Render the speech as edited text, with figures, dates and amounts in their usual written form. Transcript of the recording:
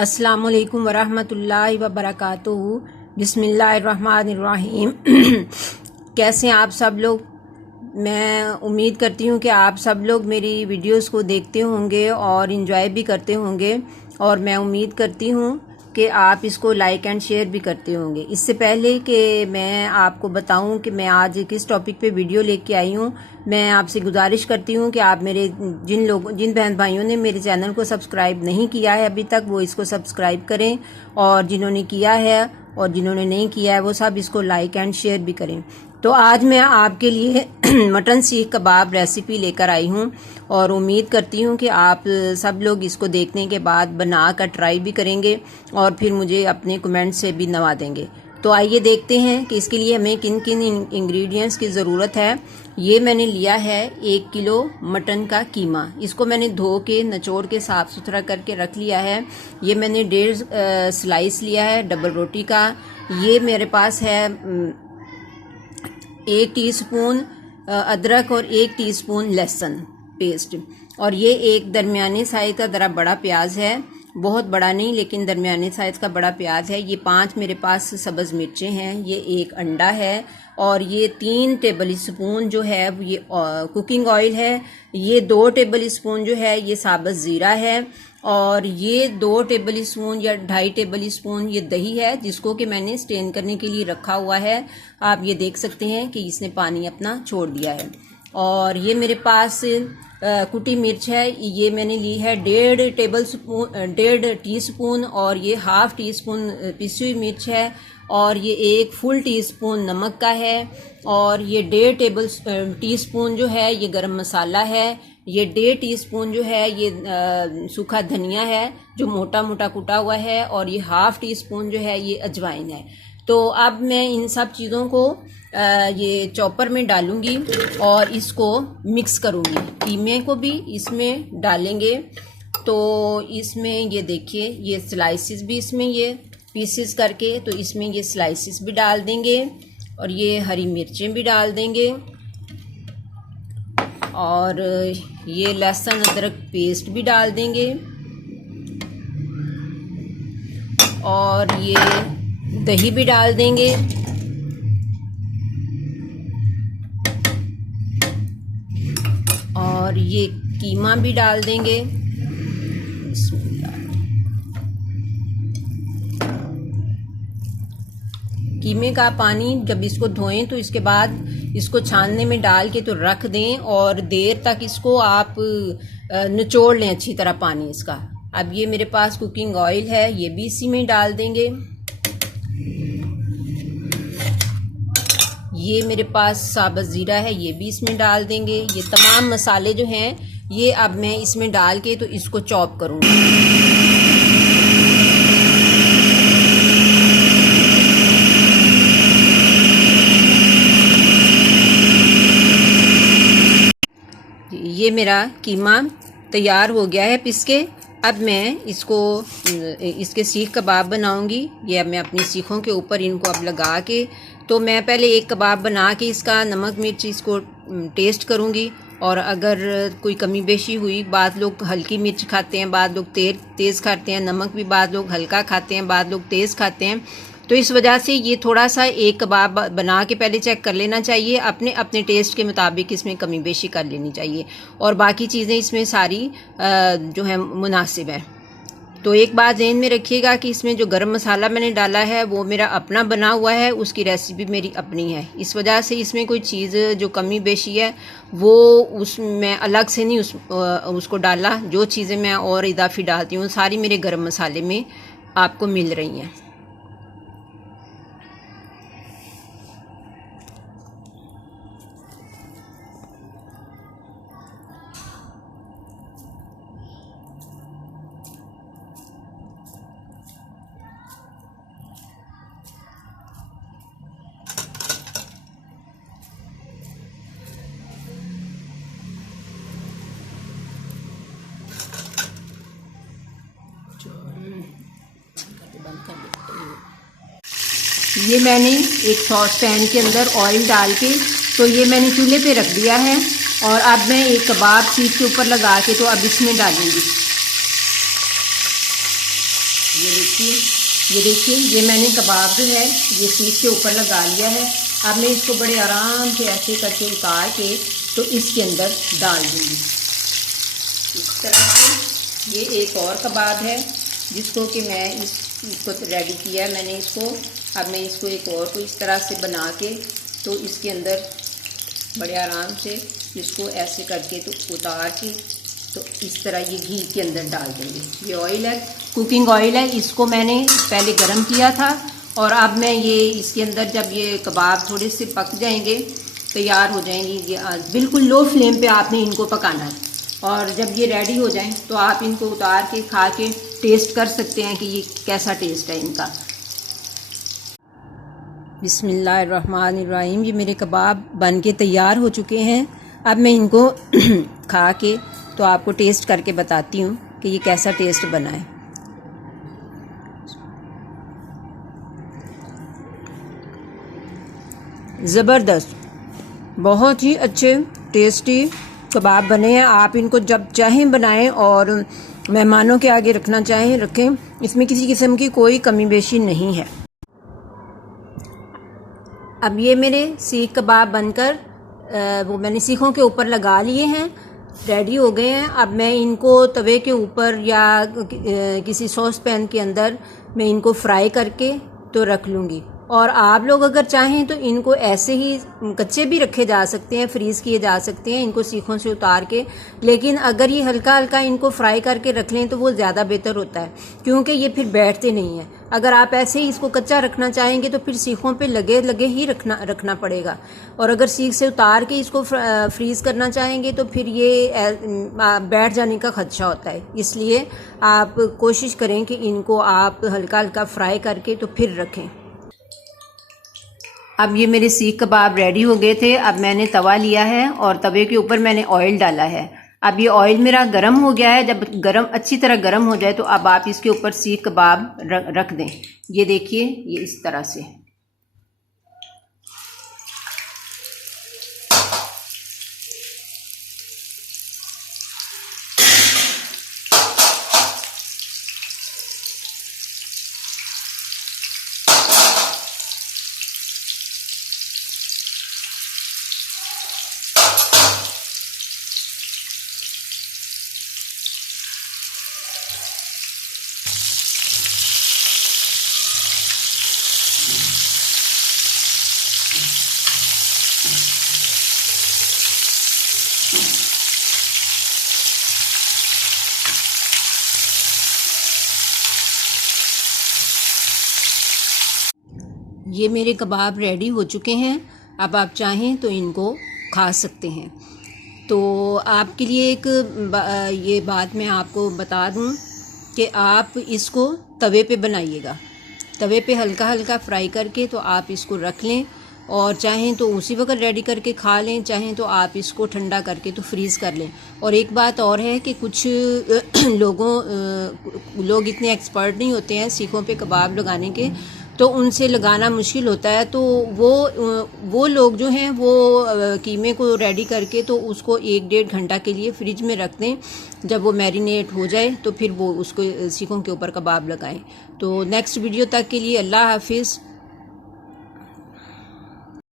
अस्सलामुअलैकुम वरहमतुल्लाहि वबरकातुहू। बिस्मिल्लाहिर्रहमानिर्रहीम। कैसे हैं आप सब लोग? मैं उम्मीद करती हूँ कि आप सब लोग मेरी वीडियोस को देखते होंगे और इन्जॉय भी करते होंगे, और मैं उम्मीद करती हूँ कि आप इसको लाइक एंड शेयर भी करते होंगे। इससे पहले कि मैं आपको बताऊं कि मैं आज किस टॉपिक पे वीडियो लेके आई हूँ, मैं आपसे गुजारिश करती हूँ कि आप मेरे जिन बहन भाइयों ने मेरे चैनल को सब्सक्राइब नहीं किया है अभी तक, वो इसको सब्सक्राइब करें, और जिन्होंने किया है और जिन्होंने नहीं किया है वो सब इसको लाइक एंड शेयर भी करें। तो आज मैं आपके लिए मटन सीख कबाब रेसिपी लेकर आई हूँ, और उम्मीद करती हूँ कि आप सब लोग इसको देखने के बाद बना कर ट्राई भी करेंगे और फिर मुझे अपने कमेंट से भी नवा देंगे। तो आइए देखते हैं कि इसके लिए हमें किन किन इंग्रेडिएंट्स की ज़रूरत है। ये मैंने लिया है 1 किलो मटन का कीमा। इसको मैंने धो के निचोड़ के साफ़ सुथरा करके रख लिया है। ये मैंने 1.5 स्लाइस लिया है डबल रोटी का। ये मेरे पास है 1 टीस्पून अदरक और 1 टीस्पून लहसुन पेस्ट, और ये एक दरमियाने साइज का ज़रा बड़ा प्याज है, बहुत बड़ा नहीं लेकिन दरमियाने साइज का बड़ा प्याज है। ये 5 मेरे पास सब्ज़ मिर्चें हैं, ये 1 अंडा है, और ये 3 टेबल स्पून जो है ये कुकिंग ऑयल है। ये 2 टेबल स्पून जो है ये साबुत ज़ीरा है, और ये 2 टेबल स्पून या 2.5 टेबल स्पून ये दही है, जिसको कि मैंने स्टेन करने के लिए रखा हुआ है। आप ये देख सकते हैं कि इसने पानी अपना छोड़ दिया है। और ये मेरे पास कुटी मिर्च है, ये मैंने ली है 1.5 टीस्पून, और ये 1/2 टीस्पून पिसी हुई मिर्च है, और ये 1 फुल टीस्पून नमक का है, और ये 1.5 टीस्पून जो है ये गरम मसाला है। ये 1.5 टीस्पून जो है ये सूखा धनिया है जो मोटा मोटा कुटा हुआ है, और ये 1/2 टीस्पून जो है ये अजवाइन है। तो अब मैं इन सब चीज़ों को ये चॉपर में डालूंगी और इसको मिक्स करूंगी। कीमे को भी इसमें डालेंगे। तो इसमें ये देखिए, ये स्लाइसिस भी इसमें ये पीसेस करके, तो इसमें ये स्लाइसिस भी डाल देंगे, और ये हरी मिर्चें भी डाल देंगे, और ये लहसुन अदरक पेस्ट भी डाल देंगे, और ये दही भी डाल देंगे, और ये कीमा भी डाल देंगे। कीमे का पानी जब इसको धोएं तो इसके बाद इसको छानने में डाल के तो रख दें, और देर तक इसको आप निचोड़ लें अच्छी तरह पानी इसका। अब ये मेरे पास कुकिंग ऑयल है, ये भी इसी में डाल देंगे। ये मेरे पास साबुत ज़ीरा है, ये भी इसमें डाल देंगे। ये तमाम मसाले जो हैं ये अब मैं इसमें डाल के तो इसको चॉप करूँगी। ये मेरा कीमा तैयार हो गया है पिस के। अब मैं इसके सीख कबाब बनाऊंगी। ये अब मैं अपनी सीखों के ऊपर इनको अब लगा के, तो मैं पहले एक कबाब बना के इसका नमक मिर्च इसको टेस्ट करूंगी, और अगर कोई कमी बेशी हुई, बाद लोग हल्की मिर्च खाते हैं, बाद लोग तेज़ खाते हैं, नमक भी बाद लोग हल्का खाते हैं, बाद लोग तेज़ खाते हैं, तो इस वजह से ये थोड़ा सा एक कबाब बना के पहले चेक कर लेना चाहिए। अपने अपने टेस्ट के मुताबिक इसमें कमी बेशी कर लेनी चाहिए, और बाकी चीज़ें इसमें सारी जो है मुनासिब है। तो एक बात ध्यान में रखिएगा कि इसमें जो गरम मसाला मैंने डाला है वो मेरा अपना बना हुआ है, उसकी रेसिपी मेरी अपनी है। इस वजह से इसमें कोई चीज़ जो कमी बेशी है वो उसमें अलग से नहीं उसको डाला। जो चीज़ें मैं और इजाफी डालती हूँ सारी मेरे गरम मसाले में आपको मिल रही हैं। ये मैंने एक सॉस पैन के अंदर ऑयल डाल के, तो ये मैंने चूल्हे पे रख दिया है, और अब मैं एक कबाब सीख के ऊपर लगा के तो अब इसमें डालूंगी। ये देखिए ये मैंने कबाब जो है ये सीख के ऊपर लगा लिया है। अब मैं इसको बड़े आराम से ऐसे करके उतार के तो इसके अंदर डाल दूँगी इस तरह से। ये एक और कबाब है जिसको कि मैं इसको रेडी किया है मैंने इसको। अब मैं इसको एक और को इस तरह से बना के तो इसके अंदर बड़े आराम से इसको ऐसे करके तो उतार के तो इस तरह ये घी के अंदर डाल देंगे। ये ऑयल है, कुकिंग ऑयल है, इसको मैंने पहले गरम किया था और अब मैं ये इसके अंदर जब ये कबाब थोड़े से पक जाएंगे, तैयार हो जाएंगे, ये बिल्कुल लो फ्लेम पे आपने इनको पकाना है। और जब ये रेडी हो जाएं तो आप इनको उतार के खा के टेस्ट कर सकते हैं कि ये कैसा टेस्ट है इनका। बिस्मिल्लाहिर्रहमानिर्रहीम। ये मेरे कबाब बन के तैयार हो चुके हैं। अब मैं इनको खा के तो आपको टेस्ट करके बताती हूँ कि ये कैसा टेस्ट बना है। ज़बरदस्त, बहुत ही अच्छे टेस्टी कबाब बने हैं। आप इनको जब चाहें बनाएं और मेहमानों के आगे रखना चाहें रखें, इसमें किसी किस्म की कोई कमी बेशी नहीं है। अब ये मेरे सीख कबाब बनकर वो मैंने सीखों के ऊपर लगा लिए हैं, रेडी हो गए हैं। अब मैं इनको तवे के ऊपर या किसी सॉस पैन के अंदर मैं इनको फ्राई करके तो रख लूँगी। और आप लोग अगर चाहें तो इनको ऐसे ही कच्चे भी रखे जा सकते हैं, फ्रीज़ किए जा सकते हैं इनको सीखों से उतार के। लेकिन अगर ये हल्का हल्का इनको फ्राई करके रख लें तो वो ज़्यादा बेहतर होता है, क्योंकि ये फिर बैठते नहीं हैं। अगर आप ऐसे ही इसको कच्चा रखना चाहेंगे तो फिर सीखों पे लगे लगे ही रखना पड़ेगा। और अगर सीख से उतार के इसको फ्रीज़ करना चाहेंगे तो फिर ये बैठ जाने का खदशा होता है। इसलिए आप कोशिश करें कि इनको आप हल्का हल्का फ्राई करके तो फिर रखें। अब ये मेरे सीख कबाब रेडी हो गए थे। अब मैंने तवा लिया है और तवे के ऊपर मैंने ऑयल डाला है। अब ये ऑयल मेरा गरम हो गया है। जब गरम अच्छी तरह गरम हो जाए तो अब आप इसके ऊपर सीख कबाब रख दें। ये देखिए ये इस तरह से। ये मेरे कबाब रेडी हो चुके हैं। अब आप चाहें तो इनको खा सकते हैं। तो आपके लिए एक ये बात मैं आपको बता दूं कि आप इसको तवे पे बनाइएगा। तवे पे हल्का हल्का फ्राई करके तो आप इसको रख लें और चाहें तो उसी वक्त रेडी करके खा लें, चाहें तो आप इसको ठंडा करके तो फ्रीज़ कर लें। और एक बात और है कि कुछ लोग इतने एक्सपर्ट नहीं होते हैं सीखों पे कबाब लगाने के, तो उनसे लगाना मुश्किल होता है। तो वो लोग जो हैं वो कीमे को रेडी करके तो उसको 1-1.5 घंटा के लिए फ्रिज में रख दें। जब वो मैरिनेट हो जाए तो फिर वो उसको सीखों के ऊपर कबाब लगाएं। तो नेक्स्ट वीडियो तक के लिए अल्लाह हाफिज़।